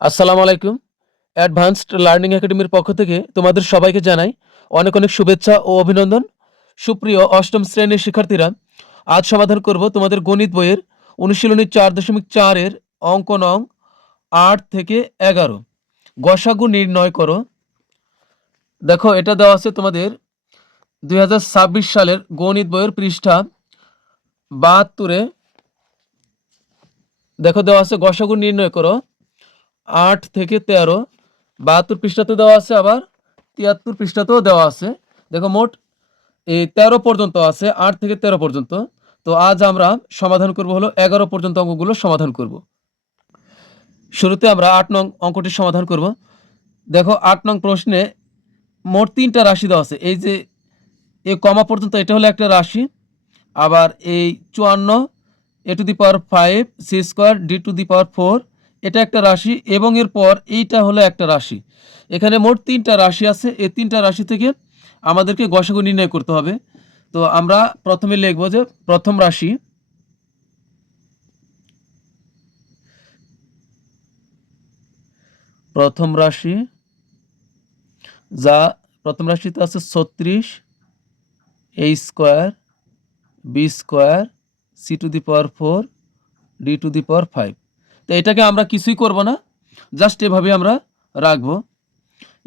আসসালামু আলাইকুম। Advanced learning একাডেমির পক্ষ থেকে তোমাদের সবাইকে জানাই অনেক অনেক শুভেচ্ছা ও অভিনন্দন। সুপ্রিয় অষ্টম শ্রেণীর শিক্ষার্থীরা, আজ সমাধান করব তোমাদের গণিত বইয়ের অনুশীলনী 4.4 এর অঙ্ক নং 8 থেকে 11 গসাগু নির্ণয় করো। দেখো, এটা দেওয়া আছে তোমাদের 2026 সালের গণিত বইয়ের পৃষ্ঠা 72-এ। দেখো, দেওয়া আছে গসাগু নির্ণয় করো 8 থেকে 13। 72 পৃষ্ঠাতে দেওয়া আছে, আবার 73 পৃষ্ঠাতেও দেওয়া আছে। দেখো, মোট এই 13 পর্যন্ত আছে, 8 থেকে 13 পর্যন্ত। তো আজ আমরা সমাধান করব হলো 11 পর্যন্ত অঙ্কগুলো সমাধান করব। শুরুতে আমরা 8 নং অঙ্কটি সমাধান করব। দেখো, 8 নং প্রশ্নে মোট 3টা রাশি দেওয়া আছে। এই যে এই কমা পর্যন্ত, এটা হলো একটা রাশি। আবার এই 54 a to the power 5 c square d to the power 4 এটা একটা রাশি, এবং এরপর এইটা হলো একটা রাশি। এখানে মোট 3টা রাশি আছে। এই 3টা রাশি থেকে আমাদেরকে গসাগু নির্ণয় করতে হবে। তো আমরা প্রথমে লিখব যে প্রথম রাশি, যা প্রথম রাশিতে আছে 36 a square b square c to the power 4 d to the power 5। তো এটাকে আমরা কিছুই করব না, জাস্ট এভাবে আমরা রাখবো।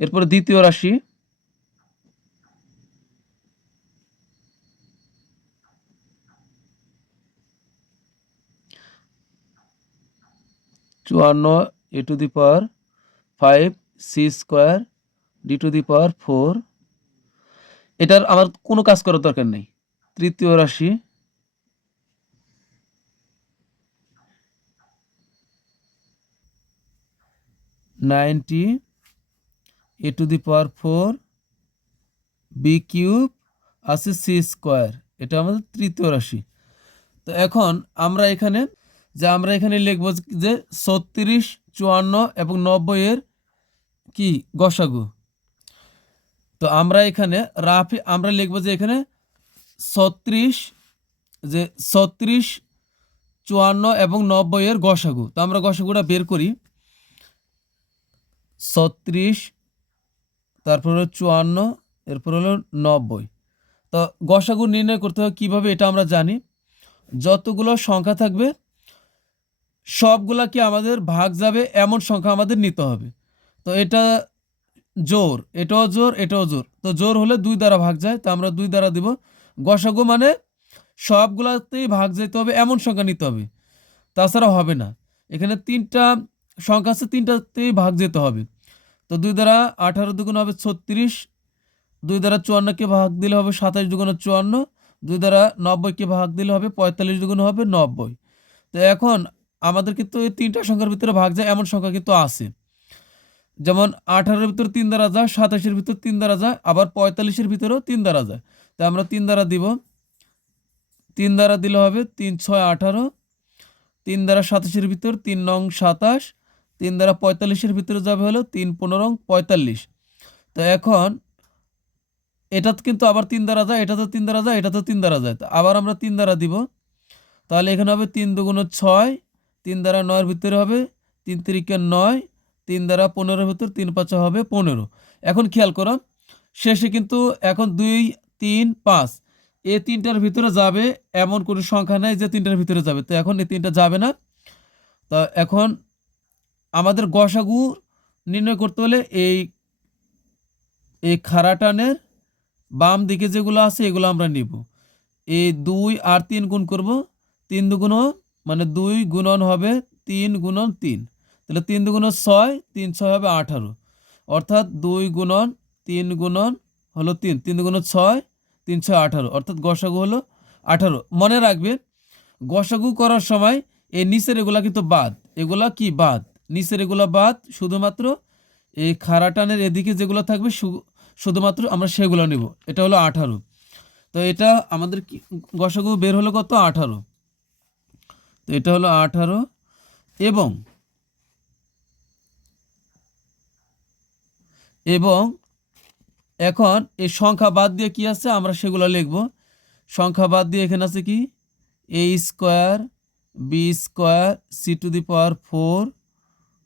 এরপরে দ্বিতীয় রাশি, 54 a to the power 5 c square d to the power 4। এটার আমার কোনো কাজ করার দরকার নেই। তৃতীয় রাশি, 90 a to the power 4 b cube আছে c স্কয়ার, এটা আমাদের তৃতীয় রাশি। তো এখন আমরা এখানে লিখব যে 36, 54 এবং 90 এর কি গসাগু। তো আমরা এখানে আমরা লিখব যে এখানে 36, 54 এবং 90 এর গসাগু। তো আমরা গসাগুটা বের করি। 36, তারপর হলো 54, এরপর হলো 90। তো গসাগু নির্ণয় করতে হবে কীভাবে, এটা আমরা জানি। যতগুলো সংখ্যা থাকবে সবগুলাকে আমাদের ভাগ যাবে এমন সংখ্যা আমাদের নিতে হবে। তো এটা জোর, এটাও জোর, এটাও জোর। তো জোর হলে 2 দ্বারা ভাগ যায়, তো আমরা 2 দ্বারা দিব। গসাগু মানে সবগুলাতেই ভাগ যেতে হবে এমন সংখ্যা নিতে হবে, তাছাড়া হবে না। এখানে 3টা সংখ্যা আছে, 3টাতেই ভাগ যেতে হবে। তো 2 দ্বারা 18 দুগুণ হবে 36, 2 দ্বারা 54কে ভাগ দিলে হবে 27 দুগুণ 54, 2 দ্বারা 90কে ভাগ দিলে হবে 45 দুগুণ হবে 90। তো এখন আমাদের কিন্তু এই 3টা সংখ্যার ভিতরে ভাগ যায় এমন সংখ্যা কিন্তু আছে। যেমন 18-এর ভিতর 3 দ্বারা যায়, 27-এর ভিতর 3 দ্বারা যায়, আবার 45-এর ভিতরেও 3 দ্বারা যায়। তো আমরা 3 দ্বারা দিব। 3 দ্বারা দিলে হবে 3 6 18, 3 দ্বারা 27-এর ভিতর 3 নং 27, 3 দ্বারা 45-এর ভিতরে যাবে হলো 3 15 45। তো এখন এটা কিন্তু আবার 3 দ্বারা যায়, এটা তো 3 দ্বারা যায়, এটা তো 3 দ্বারা যায়। তো আবার আমরা 3 দ্বারা দিব। তাহলে এখানে হবে 3 দুগুণ 6, 3 দ্বারা 9-এর ভিতরে হবে 3 তিরিকে 9, 3 দ্বারা 15-এর ভিতর 3 5 হবে 15। এখন খেয়াল করো, শেষে কিন্তু এখন 2 3 5 এই 3টার ভিতরে যাবে এমন কোনো সংখ্যা নাই যে 3টার ভিতরে যাবে। তো এখন এই 3টা যাবে না। তো এখন আমাদের গসাগু নির্ণয় করতে হলে এই খাড়াটানের বাম দিকে যেগুলো আছে এগুলো আমরা নিব। এই 2 আর 3 গুণ করব। 3 দুগুণ মানে 2 গুণন হবে 3 গুণন 3, তাহলে 3 দুগুণ 6, 3 6 হবে 18। অর্থাৎ 2 গুণন 3 গুণন হলো 3, 3 দুগুণ 6, 3 6 18, অর্থাৎ গসাগু হলো 18। মনে রাখবে, গসাগু করার সময় এই নিচের এগুলা কিন্তু বাদ, এগুলা কি বাদ, নিচের এগুলা বাদ, শুধুমাত্র এই খাড়াটানের এদিকে যেগুলো থাকবে শুধুমাত্র আমরা সেগুলো নিব। এটা হলো 18। তো এটা আমাদের গসাগু বের হলো কত, 18। তো এটা হলো 18। এবং এবং এখন এই সংখ্যা বাদ দিয়ে কি আছে আমরা সেগুলো লিখব। সংখ্যা বাদ দিয়ে এখানে আছে কি, a square b square c to the power 4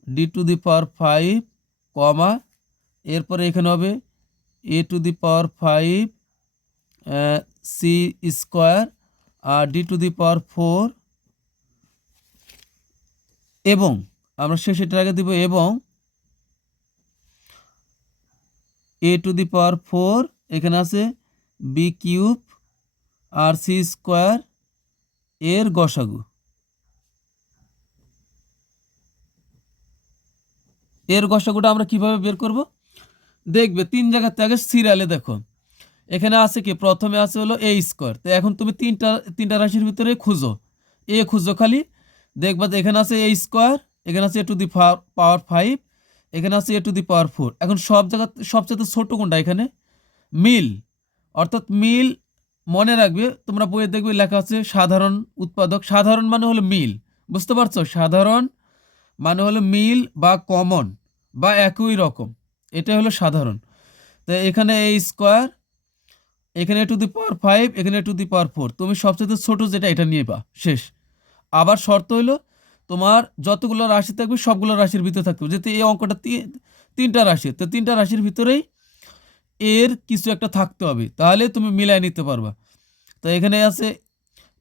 D to the power 5 comma এরপরে এখানে হবে A to the power 5 C square আর ডি টু দি পাওয়ার 4 এবং আমরা শেষের আগে দিব এবং এ টু দি পাওয়ার 4 এখানে আছে বি কিউব আর সি স্কোয়ার এর গসাগু। এর গসাগুটা আমরা কিভাবে বের করব? দেখবে 3 জায়গাতে আগে সিরিয়ালে দেখো এখানে আছে কি, প্রথমে আছে হলো এ স্কোয়ার। তো এখন তুমি তিনটা রাশির ভিতরে খুঁজো, এ খুঁজো খালি, দেখবা যে এখানে আছে এ স্কোয়ার, এখানে আছে এ টু দি পাওয়ার 5, এখানে আছে এ টু দি পাওয়ার 4। এখন সব জায়গাতে সবচেয়ে ছোট কোনটা? এখানে মিল, অর্থাৎ মিল। মনে রাখবে তোমরা বইয়ে দেখবে লেখা আছে সাধারণ উৎপাদক। সাধারণ মানে হলো মিল, বুঝতে পারছো? সাধারণ মানে হলো মিল বা কমন বা একই রকম, এটা হলো সাধারণ। তো এখানে এ স্কোয়ার, এখানে টু দি পাওয়ার 5, এখানে টু দি পাওয়ার 4। তুমি সবচেয়ে ছোট যেটা এটা নিয়ে বা শেষ। আবার শর্ত হলো তোমার যতগুলো রাশি থাকবে সবগুলো রাশির ভিতরে থাকবে, যেহেতু এই অঙ্কটা তিনটা রাশি, তো তিনটা রাশির ভিতরেই এর কিছু একটা থাকতে হবে, তাহলে তুমি মিলাই নিতে পারবা। তো এখানে আছে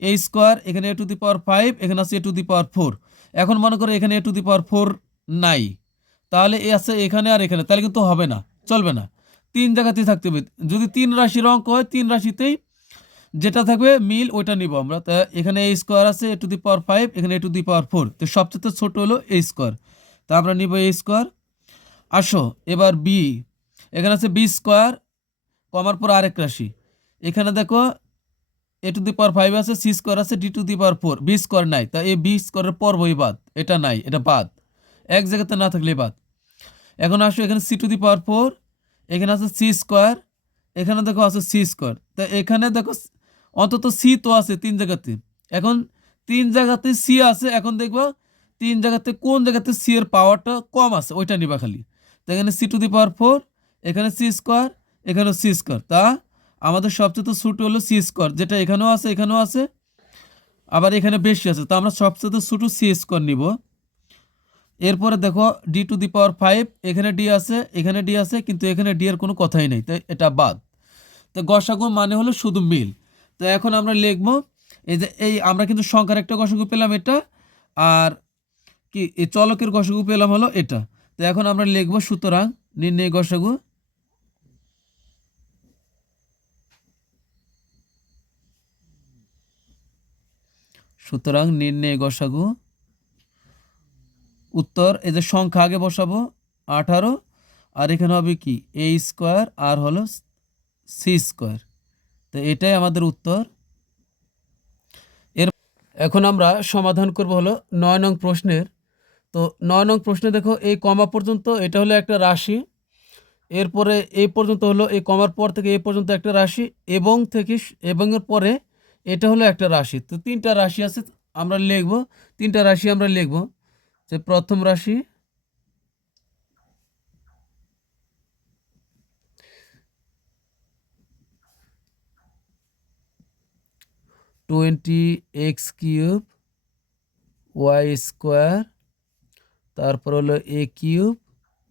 এ স্কোয়ার, এখানে এ টু দি পাওয়ার 5, এখানে আছে এ টু দি পাওয়ার 4। এখন মনে করো এখানে এ টু দি পাওয়ার 4 নাই, তাহলে এ আছে এখানে আর এখানে, তাহলে কিন্তু হবে না, চলবে না। 3 জায়গাতেই থাকতে হবে। যদি 3 রাশির অঙ্ক হয় 3 রাশিতেই যেটা থাকবে মিল ওইটা নিব আমরা। তা এখানে এ স্কোয়ার আছে এ টু দি পাওয়ার 5, এখানে এ টু দি পাওয়ার 4, তো সবচেয়ে ছোট হলো এ স্কোয়ার, তা আমরা নিব এ স্কোয়ার। আসো এবার বি, এখানে আছে বি স্কোয়ার কমার পর আরেক রাশি, এখানে দেখো এ টু দি পাওয়ার 5 আছে, সি স্কোয়ার আছে, D to the power 4, B square নাই, তা এই বি স্কোয়ারের পর্বই বাদ, এটা নাই, এটা বাদ, এক জায়গাতে না থাকলে বাদ। এখন আসো এখানে সি টু দি পাওয়ার 4, এখানে আছে সি স্কোয়ার, এখানে দেখো আছে সি স্কোয়ার, তা এখানে দেখো অন্তত সি তো আছে 3 জায়গাতে। এখন 3 জায়গাতে সি আছে, এখন দেখবো 3 জায়গাতে কোন জায়গাতে সি এর পাওয়ারটা কম আছে ওইটা নিবা খালি। তো এখানে সি টু দি পাওয়ার 4, এখানে সি স্কোয়ার, এখানে সি স্কোয়ার, তা আমাদের সবচেয়ে ছোট হলো সি স্কোয়ার, যেটা এখানেও আছে এখানেও আছে আবার এখানে বেশি আছে, তো আমরা সবচেয়ে ছোট সি স্কোয়ার নিব। এরপরে দেখো ডি টু দি পাওয়ার 5, এখানে ডি আছে এখানে ডি আছে, কিন্তু এখানে ডি এর কোনো কথাই নেই, তো এটা বাদ। তো গসাগু মানে হলো শুধু মিল। তো এখন আমরা লিখবো এই যে এই আমরা কিন্তু সংখ্যার একটা গসাগু পেলাম এটা, আর কি এই চলকের গসাগু পেলাম হলো এটা। তো এখন আমরা লিখবো সুতরাং নির্ণয় গসাগু, সুতরাং নির্ণয় গসাগু উত্তর, এই যে সংখ্যা আগে বসাবো 18, আর এখানে হবে কি এ স্কোয়ার আর হলো সি স্কোয়ার, তো এটাই আমাদের উত্তর। এর এখন আমরা সমাধান করব হলো 9 নং প্রশ্নের। তো 9 নং প্রশ্নে দেখো এই কমা পর্যন্ত এটা হলো একটা রাশি, এরপরে এই পর্যন্ত হলো এই কমার পর থেকে এই পর্যন্ত একটা রাশি, এবং থেকে এবং এর পরে এটা হলো একটা রাশি। তো 3টা রাশি আছে, আমরা লিখব 3টা রাশি আমরা লিখব। যে প্রথম রাশি, twenty X cube Y square, তারপর হলো এ কিউব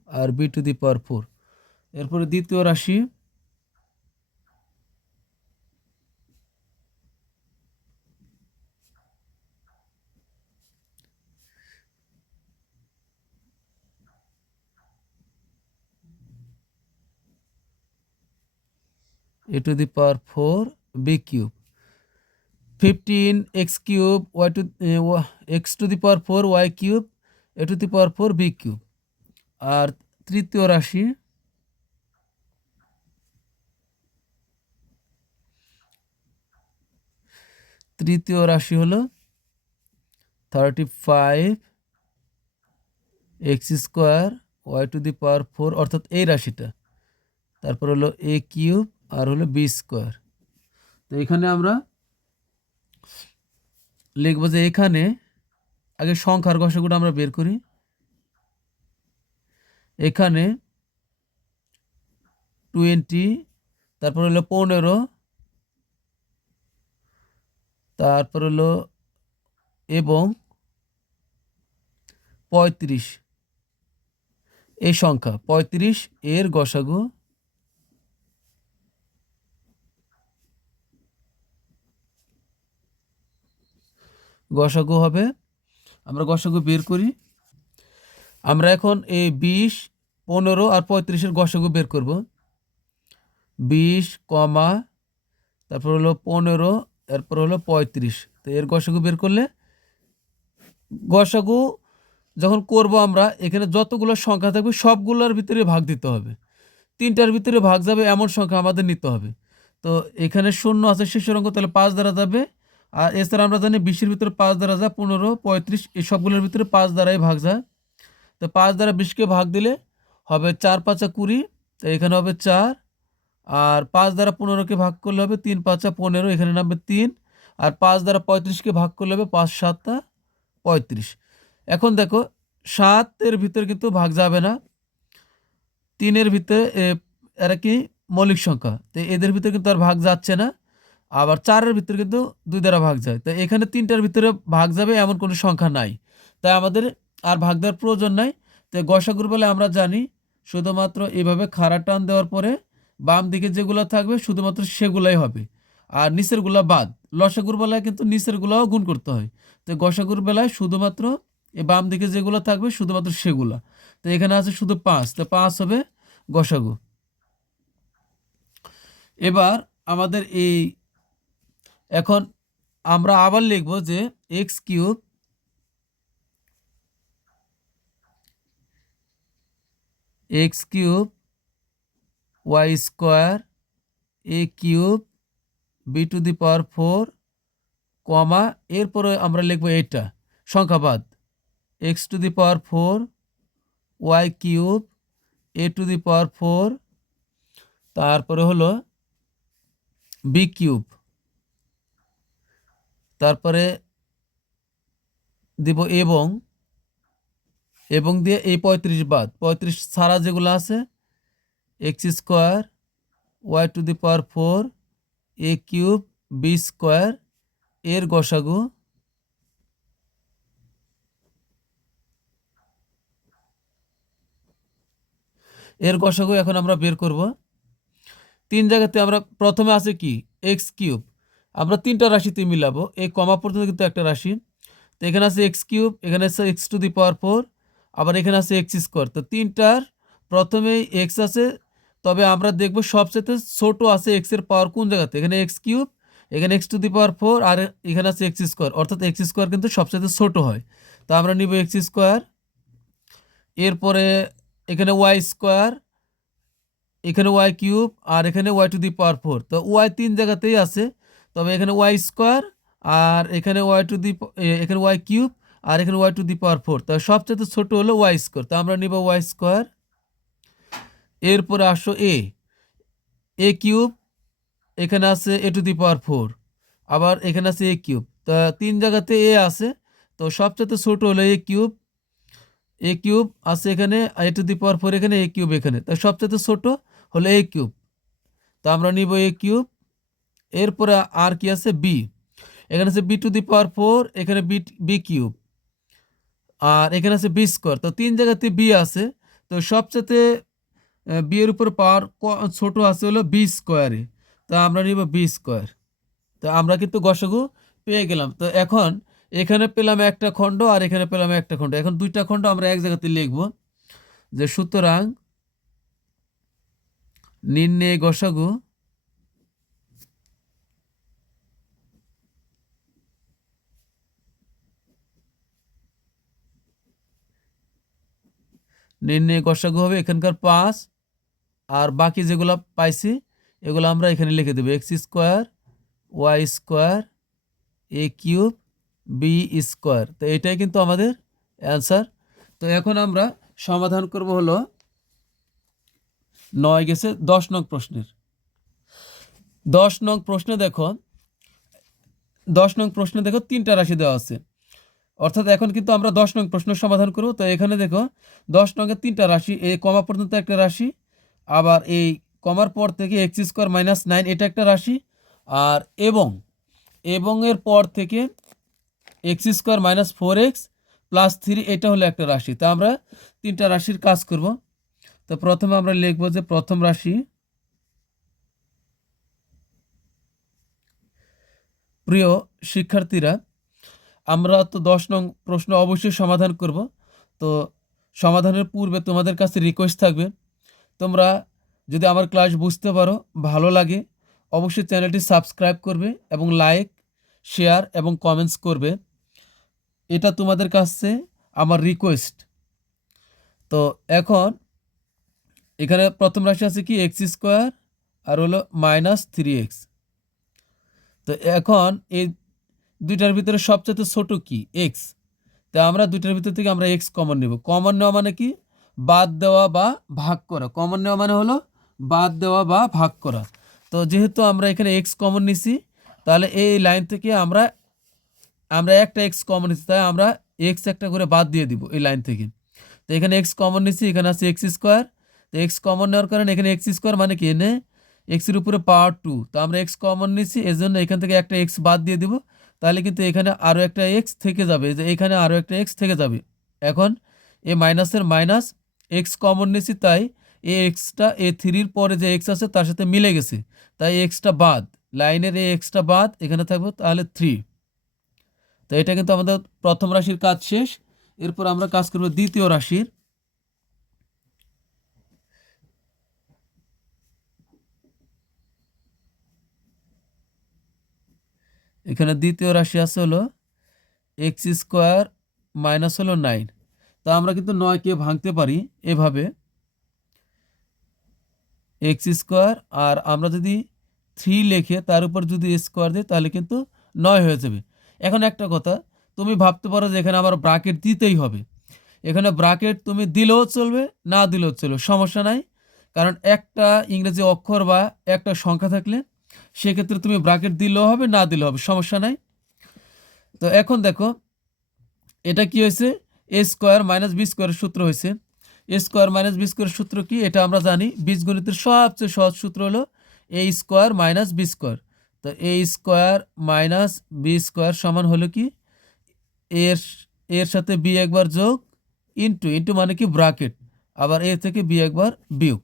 আর বি টু দি পাওয়ার 4। এরপরে দ্বিতীয় রাশি, A to the power 4 B cube, 15 X cube Y two X to the power 4 Y cube A to the power 4 B cube. আর তৃতীয় রাশি, তৃতীয় রাশি হলো 35 X square Y to the power 4, অর্থাৎ এই রাশিটা, তারপর হলো এ কিউব আর হলো বি স্কোয়ার। তো এখানে আমরা লিখবো যে এখানে আগে সংখ্যার গসাগুটা আমরা বের করি। এখানে 20, তারপর হলো 15, তারপর হলো এবং 35, এই সংখ্যা 35 এর গসাগু হবে, আমরা গসাগু বের করি। আমরা এখন এই 20, 15 আর 35-এর গসাগু বের করব। 20, তারপর হলো 15, এরপর হলো 35। তো এর গসাগু বের করলে গসাগু যখন করব আমরা, এখানে যতগুলো সংখ্যা থাকবে সবগুলোর ভিতরে ভাগ দিতে হবে। 3টার ভিতরে ভাগ যাবে এমন সংখ্যা আমাদের নিতে হবে। তো এখানে 0 আছে শেষের অঙ্ক, তাহলে 5 দ্বারা যাবে। আর এছাড়া আমরা জানি 20-এর ভিতরে 5 দ্বারা যায়, 15, 35 এই সবগুলোর ভিতরে 5 দ্বারাই ভাগ যায়। তো 5 দ্বারা 20কে ভাগ দিলে হবে 4 5 20, তো এখানে হবে 4। আর 5 দ্বারা 15কে ভাগ করলে হবে 3 5 15, এখানে নামবে 3। আর 5 দ্বারা 35কে ভাগ করলে হবে 5 7 35। এখন দেখো 7-এর ভিতরে কিন্তু ভাগ যাবে না, 3-এর ভিতরে এরা কি মৌলিক সংখ্যা, তো এদের ভিতরে কিন্তু আর ভাগ যাচ্ছে না। আবার 4-এর ভিতরে কিন্তু 2 দ্বারা ভাগ যায়, তো এখানে 3টার ভিতরে ভাগ যাবে এমন কোনো সংখ্যা নাই, তাই আমাদের আর ভাগ দেওয়ার প্রয়োজন নাই। তো গসাগুর বলে আমরা জানি শুধুমাত্র এইভাবে খাড়া টান দেওয়ার পরে বাম দিকে যেগুলো থাকবে শুধুমাত্র সেগুলাই হবে, আর নিচেরগুলা বাদ। লসাগুর বেলায় কিন্তু নিচেরগুলাও গুণ করতে হয়। তো গসাগুর বেলায় শুধুমাত্র এই বাম দিকে যেগুলো থাকবে শুধুমাত্র সেগুলা। তো এখানে আছে শুধু 5, তো 5 হবে গসাগু। এবার আমাদের এই এখন আমরা আবার লিখব যে X cube Y square A cube B to the power 4, comma এরপরে আমরা লিখব এটা সংখ্যাবাদ X to the power 4 Y cube A to the power 4, তারপরে হলো বি কিউব, তারপরে দিব এবং দিয়ে এই 35 বাদ, 35 ছাড়া যেগুলো আছে X square Y to the power 4 A cube B square এর গসাগু এখন আমরা বের করব। 3 জায়গাতে আমরা প্রথমে আছে কি এক্স কিউব, আমরা 3টা রাশিতে মিলাবো, এই কমা পর্যন্ত কিন্তু একটা রাশি। তো এখানে আছে এক্স কিউব, এখানে আছে এক্স টু দি পাওয়ার 4, আবার এখানে আছে এক্স স্কোয়ার। তো 3টার প্রথমেই এক্স আছে, তবে আমরা দেখব সবচেয়ে ছোট আছে এক্স এর পাওয়ার কোন জায়গাতে, এখানে এক্স কিউব, এখানে এক্স টু দি পাওয়ার 4, আর এখানে আছে এক্স স্কোয়ার, অর্থাৎ এক্স স্কোয়ার কিন্তু সবচেয়ে ছোট হয়। তো আমরা নিব এক্স স্কোয়ার। এরপরে এখানে ওয়াই স্কোয়ার, এখানে ওয়াই কিউব, আর এখানে ওয়াই টু দি পাওয়ার 4। তো ওয়াই 3 জায়গাতেই আছে, তবে এখানে ওয়াই স্কোয়ার, আর এখানে এখানে ওয়াই কিউব, আর এখানে ওয়াই টু দি পাওয়ার 4। তো সবচেয়ে ছোট হলো ওয়াই স্কোয়ার, তো আমরা নিব ওয়াই স্কোয়ার। এরপরে আসো এ কিউব, এখানে আছে এ টু দি পাওয়ার 4, আবার এখানে আছে এ কিউব। তা 3 জায়গাতে এ আছে, তো সবচেয়ে ছোট হলো এ কিউব আছে এখানে, এ টু দি পাওয়ার 4 এখানে, এ কিউব এখানে, তা সবচেয়ে ছোট হলো এ কিউব, তো আমরা নিব এ কিউব। এরপরে আর কি আছে বি, এখানে আছে বি টু দি পাওয়ার 4, এখানে বি কিউব, আর এখানে আছে বি স্কোয়ার। তো 3 জায়গাতে বি আছে, তো সবচেয়ে বি এর উপর পাওয়ার ছোট আছে হলো বি স্কোয়ারে, তো আমরা নিব বি স্কোয়ার। তো আমরা কিন্তু গসাগু পেয়ে গেলাম। তো এখন এখানে পেলাম একটা খণ্ড, আর এখানে পেলাম একটা খণ্ড, এখন 2টা খণ্ড আমরা এক জায়গাতে লিখব যে সুতরাং নির্ণয় গসাগু হবে এখানকার 5, আর বাকি যেগুলো পাইছি এগুলো আমরা এখানে লিখে দেবো x square Y square A cube B square. তো এটাই কিন্তু আমাদের অ্যান্সার। তো এখন আমরা সমাধান করব হলো 9 গেছে 10 নং প্রশ্নের। 10 নং প্রশ্নে দেখো 3টা রাশি দেওয়া আছে, অর্থাৎ এখন কিন্তু আমরা 10 নং প্রশ্নের সমাধান করব। তো এখানে দেখো 10 নংয়ে 3টা রাশি, এই কমা পর্যন্ত একটা রাশি, আবার এই কমার পর থেকে এক্স স্কোয়ার মাইনাস 9 এটা একটা রাশি, আর এবং এর পর থেকে x square minus 4x plus 3 এটা হলো একটা রাশি। তা আমরা 3টা রাশির কাজ করব। তো প্রথমে আমরা লিখব যে প্রথম রাশি, প্রিয় শিক্ষার্থীরা, আমরা তো 10 নং প্রশ্ন অবশ্যই সমাধান করব। তো সমাধানের পূর্বে তোমাদের কাছে রিকোয়েস্ট থাকবে, তোমরা যদি আমার ক্লাস বুঝতে পারো, ভালো লাগে, অবশ্যই চ্যানেলটি সাবস্ক্রাইব করবে এবং লাইক, শেয়ার এবং কমেন্টস করবে। এটা তোমাদের কাছে আমার রিকোয়েস্ট। তো এখন এখানে প্রথম রাশি আছে কি এক্স স্কোয়ার আর হলো -3x। তো এখন এই দুইটার ভিতরে সবচেয়ে ছোট কি এক্স। তো আমরা দুইটার ভিতর থেকে আমরা এক্স কমন নেব। কমন নেওয়া মানে কি বাদ দেওয়া বা ভাগ করা। কমন নেওয়া মানে হলো বাদ দেওয়া বা ভাগ করা। তো যেহেতু আমরা এখানে এক্স কমন নিছি, তাহলে এই লাইন থেকে আমরা একটা এক্স কমন নিচ্ছি, তাই আমরা এক্স একটা করে বাদ দিয়ে দিব এই লাইন থেকে। তো এখানে এক্স কমন নিচ্ছি, এখানে আছে এক্স স্কোয়ার। তো এক্স কমন নেওয়ার কারণে এখানে এক্স স্কোয়ার মানে কি এনে এক্সের উপরে পাওয়ার 2। তো আমরা এক্স কমন নিচ্ছি, এই জন্য এখান থেকে একটা এক্স বাদ দিয়ে দিব। তাহলে কিন্তু এখানে আরও একটা এক্স থেকে যাবে, যে এখানে আরও একটা এক্স থেকে যাবে। এখন এ মাইনাসের মাইনাস এক্স কমন নিচ্ছি, তাই এ এক্সটা এ থ্রির পরে যে এক্স আছে তার সাথে মিলে গেছে, তাই এক্সটা বাদ, লাইনের এই এক্সটা বাদ, এখানে থাকবে তাহলে 3। তো এটা কিন্তু আমাদের প্রথম রাশির কাজ শেষ। এরপর আমরা কাজ করব দ্বিতীয় রাশির। এখানে দ্বিতীয় রাশি আছে হলো এক্স স্কোয়ার মাইনাস হলো 9। তো আমরা কিন্তু 9কে ভাঙতে পারি এভাবে, এক্স স্কোয়ার আর আমরা যদি 3 লিখে তার উপর যদি স্কোয়ার দিই তাহলে কিন্তু 9 হয়ে যাবে। এখন একটা কথা, তুমি ভাবতে পারো যে এখানে আমার ব্রাকেট দিতেই হবে। এখানে ব্রাকেট তুমি দিলেও চলবে, না দিলেও চলবে, সমস্যা নাই। কারণ একটা ইংরেজি অক্ষর বা একটা সংখ্যা থাকলে সেক্ষেত্রে তুমি ব্রাকেট দিলেও হবে, না দিলেও হবে, সমস্যা নাই। তো এখন দেখো এটা কি হয়েছে, এ স্কোয়ার মাইনাস বি স্কোয়ারের সূত্র হয়েছে। এ স্কোয়ার মাইনাস বি স্কোয়ারের সূত্র কি, এটা আমরা জানি, বীজগণিতের সবচেয়ে সহজ সূত্র হলো এ স্কোয়ার মাইনাস বি স্কোয়ার। তো এ স্কোয়ার মাইনাস বি স্কোয়ার সমান হলো কি এর এর সাথে বি একবার যোগ ইন্টু, ইন্টু মানে কি ব্রাকেট, আবার এ থেকে বি একবার বিয়োগ।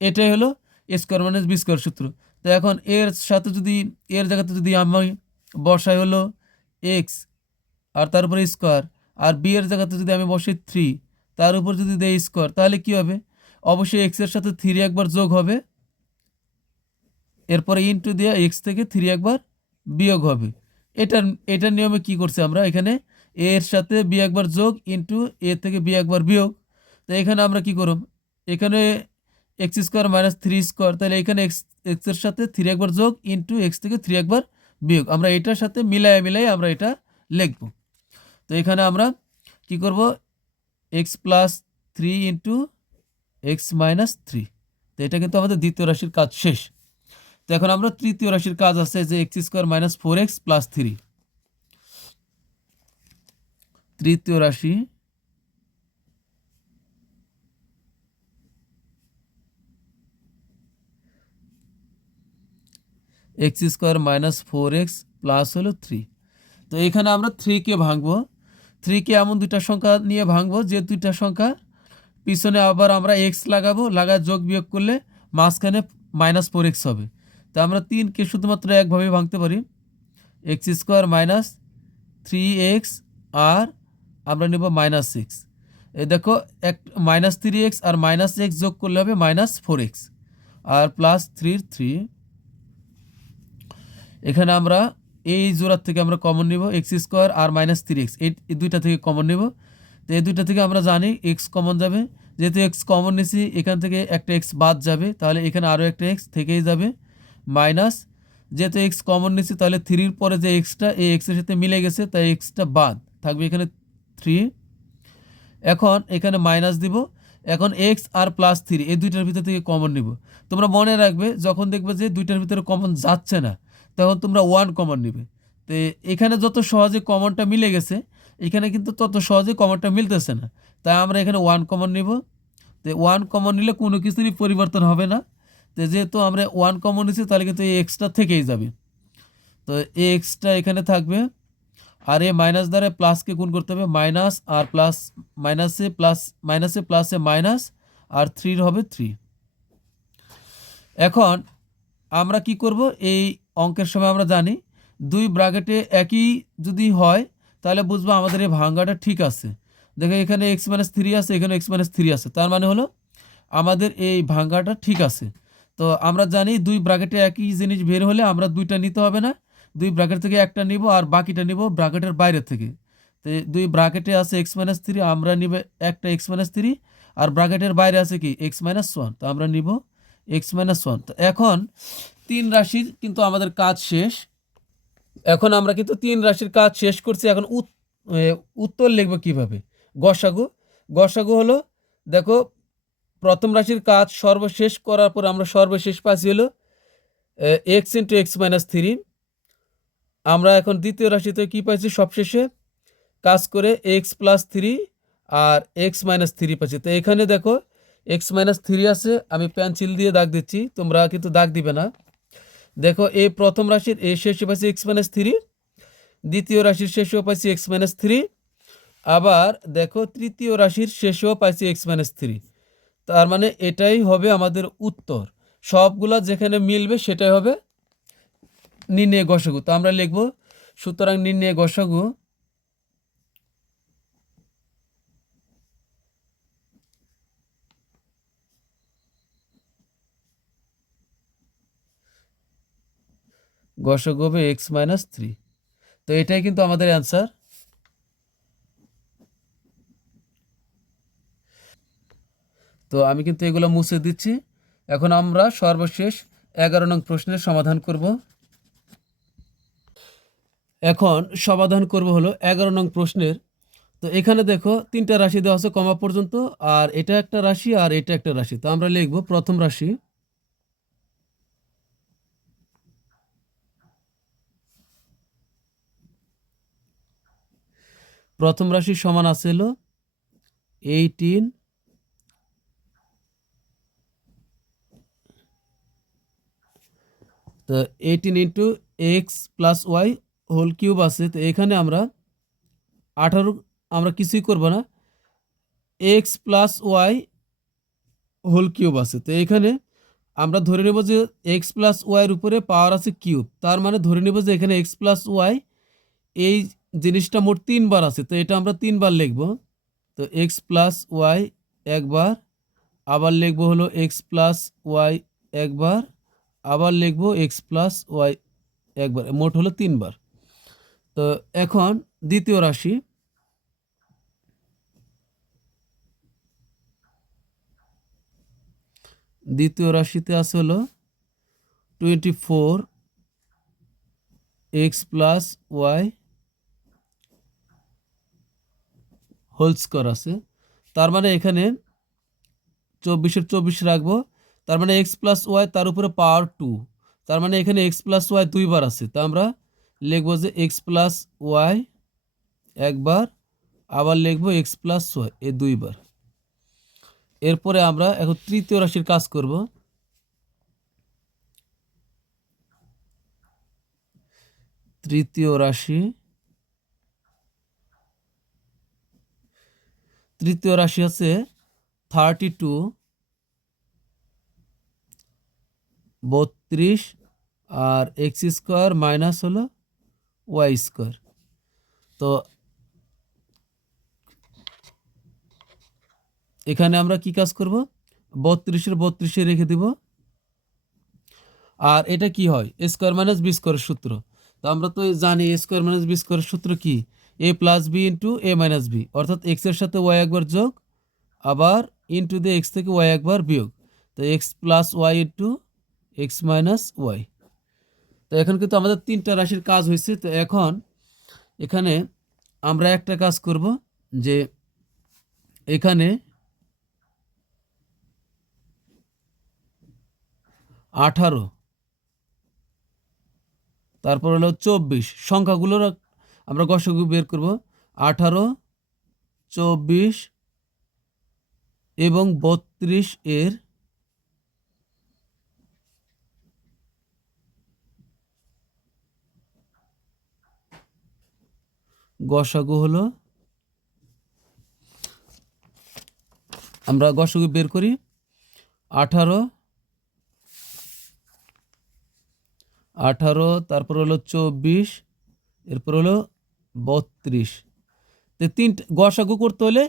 এটাই হলো এ স্কোয়ার মাইনাস বি স্কোয়ার সূত্র। তো এখন এর সাথে যদি এর জায়গাতে যদি আমি বসাই হলো এক্স আর তার উপরে স্কোয়ার, আর বি এর জায়গাতে যদি আমি বসাই 3 তার উপর যদি দেই স্কোয়ার, তাহলে কি হবে, অবশ্যই এক্স এর সাথে 3 একবার যোগ হবে, এরপরে ইন্টু দিয়ে এক্স থেকে 3 একবার বিয়োগ হবে। এটার নিয়মে কি করছে আমরা এখানে এর সাথে বি একবার যোগ ইন্টু এ থেকে বি একবার বিয়োগ। তো এখানে আমরা কি করব, এখানে এক্স স্কোয়ার মাইনাস 3 স্কোয়ার, তাহলে এখানে এক্সের সাথে 3 একবার যোগ ইন্টু এক্স থেকে 3 একবার বিয়োগ, আমরা এটার সাথে মিলাই আমরা এটা লিখব। তো এখানে আমরা কি করব, x plus 3 into x minus 3। তো এটা কিন্তু আমাদের দ্বিতীয় রাশির কাজ শেষ। তো এখন আমরা তৃতীয় রাশির কাজ আছে যে x square minus 4x plus 3। তৃতীয় রাশি x square minus 4x plus হলো 3। তো এখানে আমরা 3কে ভাঙবো। 3কে এমন দুইটা সংখ্যা নিয়ে ভাঙবো যে দুইটা সংখ্যা পিছনে আবার আমরা এক্স লাগাবো, যোগ বিয়োগ করলে মাঝখানে -4x হবে। তো আমরা 3কে শুধুমাত্র একভাবে ভাঙতে পারি, এক্স স্কোয়ার মাইনাস 3x আর আমরা নেব -6। এই দেখো এক -3x আর -x যোগ করলে হবে -4x আর প্লাস 3 এখানে আমরা এই জোড়ার থেকে আমরা কমন নিব এক্স স্কোয়ার আর -3x, এই দুইটা থেকে কমন নিব। তো এই দুইটা থেকে আমরা জানি এক্স কমন যাবে, যেহেতু এক্স কমন নিছি এখান থেকে একটা এক্স বাদ যাবে, তাহলে এখানে আরও একটা এক্স থেকেই যাবে, মাইনাস যেহেতু এক্স কমন নিছি তাহলে 3-র পরে যে এক্সটা এই এক্সের সাথে মিলে গেছে, তাই এক্সটা বাদ থাকবে এখানে 3। এখন এখানে মাইনাস দিব। এখন এক্স আর +3 এই দুইটার ভিতর থেকে কমন নিব। তোমরা মনে রাখবে যখন দেখবে যে দুইটার ভিতরে কমন যাচ্ছে না তখন তোমরা 1 কমন নিবে। তো এখানে যত সহজে কমনটা মিলে গেছে এখানে কিন্তু তত সহজে কমনটা মিলতেছে না, তাই আমরা এখানে 1 কমন নিব। তো 1 কমন নিলে কোনো কিছুরই পরিবর্তন হবে না। তো যেহেতু আমরা 1 কমন নিচ্ছি তাহলে কিন্তু এই এক্সটা থেকেই যাবে। তো এই এক্সটা এখানে থাকবে, আর এ মাইনাস দ্বারা প্লাসকে গুণ করতে হবে, মাইনাস আর প্লাস মাইনাসে প্লাসে মাইনাস আর 3 হবে 3। এখন আমরা কি করব, এই অঙ্কের সময় আমরা জানি দুই ব্র্যাকেটে একই যদি হয় তাহলে বুঝবো আমাদের এই ভাঙ্গাটা ঠিক আছে। দেখো এখানে x-3 আছে, এখানে x-3 আছে, তার মানে হলো আমাদের এই ভাঙ্গাটা ঠিক আছে। তো আমরা জানি দুই ব্র্যাকেটে একই জিনিস বের হলে আমরা দুইটা নিতে হবে না, দুই ব্র্যাকেট থেকে একটা নিব আর বাকিটা নিব ব্র্যাকেটের বাইরে থেকে। তো দুই ব্র্যাকেটে আছে x-3, আমরা নিব একটা x-3, আর ব্র্যাকেটের বাইরে আছে কি x-1, তো আমরা নিব x-1। তো এখন তিন রাশির কিন্তু আমাদের কাজ শেষ। এখন আমরা কিন্তু তিন রাশির কাজ শেষ করছি। এখন উত্তর লিখব কিভাবে? গসাগু। গসাগু হলো, দেখো প্রথম রাশির কাজ সর্বশেষ করার পর আমরা সর্বশেষ পাচ্ছি হলো এক্স ইন্টু x-3। আমরা এখন দ্বিতীয় রাশিতে কি পাইছি, সবশেষে কাজ করে x+3 আর x-3 পাচ্ছি। তো এখানে দেখো x-3 আছে, আমি পেন্সিল দিয়ে দাগ দিচ্ছি, তোমরা কিন্তু দাগ দিবে না। দেখো এই প্রথম রাশির এই শেষে পাচ্ছি x-3, দ্বিতীয় রাশির শেষেও পাইছি x-3, আবার দেখো তৃতীয় রাশির শেষেও পাইছি x-3। তার মানে এটাই হবে আমাদের উত্তর। সবগুলা যেখানে মিলবে সেটাই হবে নির্ণয় গসাগু। তো আমরা লিখব, সুতরাং নির্ণয় গসাগু গসাগু হবে x-3। তো এটাই কিন্তু আমাদের অ্যান্সার। তো আমি কিন্তু এগুলো মুছে দিচ্ছি। এখন আমরা সর্বশেষ 11 নং প্রশ্নের সমাধান করব। এখন সমাধান করব হলো 11 নং প্রশ্নের। তো এখানে দেখো তিনটা রাশি দেওয়া আছে কমা পর্যন্ত, আর এটা একটা রাশি আর এটা একটা রাশি। তো আমরা লিখব প্রথম রাশি, প্রথম রাশির সমান আছে হলো 18, তো 18 ইন্টু x+y হোল কিউব আছে। তো এখানে আমরা 18, আমরা কিছুই করব না, x+y হোল কিউব আছে। তো এখানে আমরা ধরে নেব যে x+y-এর উপরে পাওয়ার আছে কিউব, তার মানে ধরে নেব যে এখানে x+y এই জিনিসটা মোট 3 বার আছে। তো এটা আমরা 3 বার লিখব। তো x+y একবার, আবার লিখব হলো x+y একবার, আবার লিখব x+y একবার, মোট হলো 3 বার। তো এখন দ্বিতীয় রাশি, দ্বিতীয় রাশিতে আছে হলো 24x+y হোল স্কোয়ার আছে। তার মানে এখানে 24-এর 24 রাখবো, তার মানে x+y তার উপরে পাওয়ার 2, তার মানে এখানে x+y দুইবার আছে। তো আমরা লিখবো যে x+y একবার, আবার লিখবো x+y এই দুইবার। এরপরে আমরা এখন তৃতীয় রাশির কাজ করব। তৃতীয় রাশি, তৃতীয় রাশি আছে 32, 32 আর x² মাইনাস হলো y²। তো এখানে আমরা কি কাজ করব, 32-এর 32-এ রেখে দিব। আর এটা কি হয়, a² - b² সূত্র। তো আমরা তো জানি a² - সূত্র কি, a+b * a-b, অর্থাৎ x এর সাথে y একবার যোগ, আবার ইন্টু দিয়ে x থেকে y একবার বিয়োগ। তো x+y * x-y। তো এখন কিন্তু আমাদের তিনটা রাশির কাজ হয়েছে। তো এখন এখানে আমরা একটা কাজ করব, যে এখানে 18, তারপর হলো 24, সংখ্যাগুলোর আমরা গসাগু বের করব। 18, 24 এবং 32 এর গসাগু হলো আমরা গসাগু বের করি। 18, তারপর হলো 24, এরপর হলো 32। তো গসাগু করতে হলে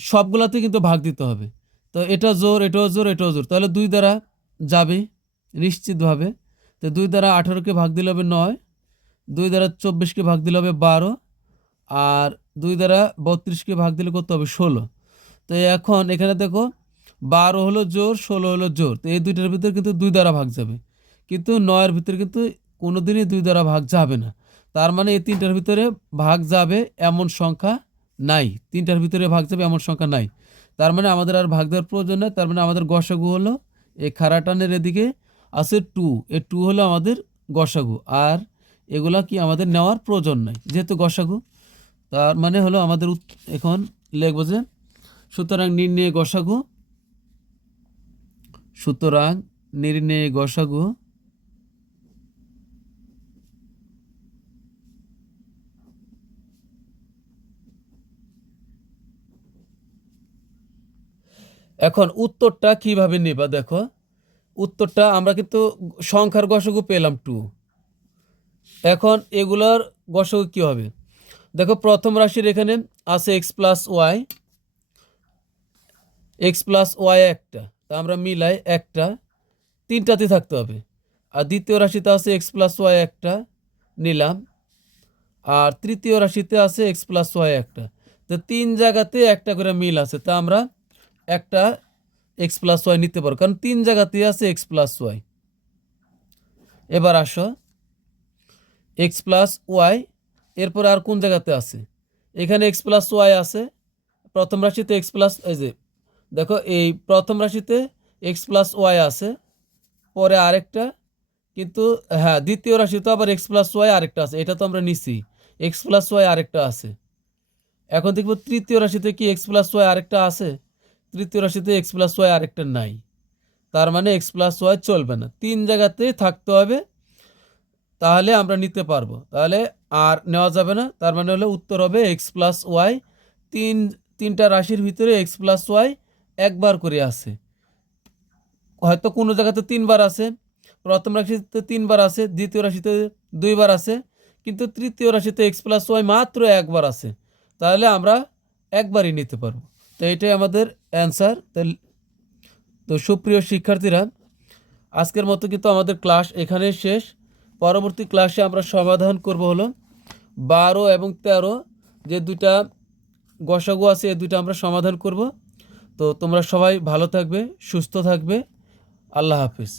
সবগুলাতে কিন্তু ভাগ দিতে হবে। তো এটা জোর, এটাও জোর, এটাও জোর, তাহলে 2 দ্বারা যাবে নিশ্চিতভাবে। তো 2 দ্বারা 18কে ভাগ দিলে হবে 9, 2 দ্বারা 24কে ভাগ দিলে হবে 12, আর 2 দ্বারা 32কে ভাগ দিলে কত হবে 16। তো এখন এখানে দেখো 12 হলো জোর, 16 হলো জোর। তো এই দুইটার ভিতরে কিন্তু 2 দ্বারা ভাগ যাবে, কিন্তু 9-এর ভিতরে কিন্তু কোনোদিনই 2 দ্বারা ভাগ যাবে না। তার মানে এই তিনটার ভিতরে ভাগ যাবে এমন সংখ্যা নাই, তিনটার ভিতরে ভাগ যাবে এমন সংখ্যা নাই। তার মানে আমাদের আর ভাগ দেওয়ার প্রয়োজন নাই। তার মানে আমাদের গসাগু হলো এই খাড়া টানের এদিকে আছে 2, এই 2 হলো আমাদের গসাগু, আর এগুলা কি আমাদের নেওয়ার প্রয়োজন নাই যেহেতু গসাগু। তার মানে হলো আমাদের এখন লিখব যে সুতরাং নির্ণয় গসাগু, সুতরাং নির্ণয় গসাগু এখন উত্তরটা কিভাবে নেবা দেখো। উত্তরটা আমরা কিন্তু সংখ্যার গসাগু পেলাম 2। এখন এগুলার গসাগু কি হবে দেখো। প্রথম রাশির এখানে আছে এক্স প্লাস ওয়াই একটা, তা আমরা মিলাই একটা, তিনটাতে থাকতে হবে। আর দ্বিতীয় রাশিতে আছে এক্স প্লাস ওয়াই একটা, নিলাম। আর তৃতীয় রাশিতে আছে এক্স প্লাস ওয়াই একটা। তো 3 জায়গাতে একটা করে মিল আছে, তা আমরা একটা এক্স প্লাস ওয়াই নিতে পারো, কারণ 3 জায়গাতেই আছে এক্স প্লাস ওয়াই। এবার আসো এক্স প্লাস ওয়াই, এরপর আর কোন জায়গাতে আছে? এখানে এক্স প্লাস ওয়াই আছে প্রথম রাশিতে, এক্স প্লাস, এই যে দেখো এই প্রথম রাশিতে এক্স প্লাস ওয়াই আছে, পরে আরেকটা, কিন্তু হ্যাঁ দ্বিতীয় রাশিতে আবার এক্স প্লাস ওয়াই আরেকটা আছে, এটা তো আমরা নিছি, এক্স প্লাস ওয়াই আরেকটা আছে। এখন দেখবো তৃতীয় রাশিতে কি এক্স প্লাস ওয়াই আরেকটা আছে? তৃতীয় রাশিতে এক্স প্লাস ওয়াই আরেকটা নাই। তার মানে এক্স প্লাস ওয়াই চলবে না, 3 জায়গাতেই থাকতে হবে, তাহলে আমরা নিতে পারবো, তাহলে আর নেওয়া যাবে না। তার মানে হলো উত্তর হবে এক্স প্লাস ওয়াই। তিনটা রাশির ভিতরে এক্স প্লাস ওয়াই একবার করে আছে, হয়তো কোনো জায়গাতে 3 বার আছে, প্রথম রাশিতে 3 বার আছে, দ্বিতীয় রাশিতে 2 বার আছে, কিন্তু তৃতীয় রাশিতে এক্স প্লাস ওয়াই মাত্র একবার আছে, তাহলে আমরা একবারই নিতে পারবো। তো এটাই আমাদের অ্যান্সার। তো সুপ্রিয় শিক্ষার্থীরা, আজকের মতো কিন্তু আমাদের ক্লাস এখানেই শেষ। পরবর্তী ক্লাসে আমরা সমাধান করব হলো 12 এবং 13, যে দুইটা গসাগু আছে এই দুইটা আমরা সমাধান করব। তো তোমরা সবাই ভালো থাকবে, সুস্থ থাকবে। আল্লাহ হাফিজ।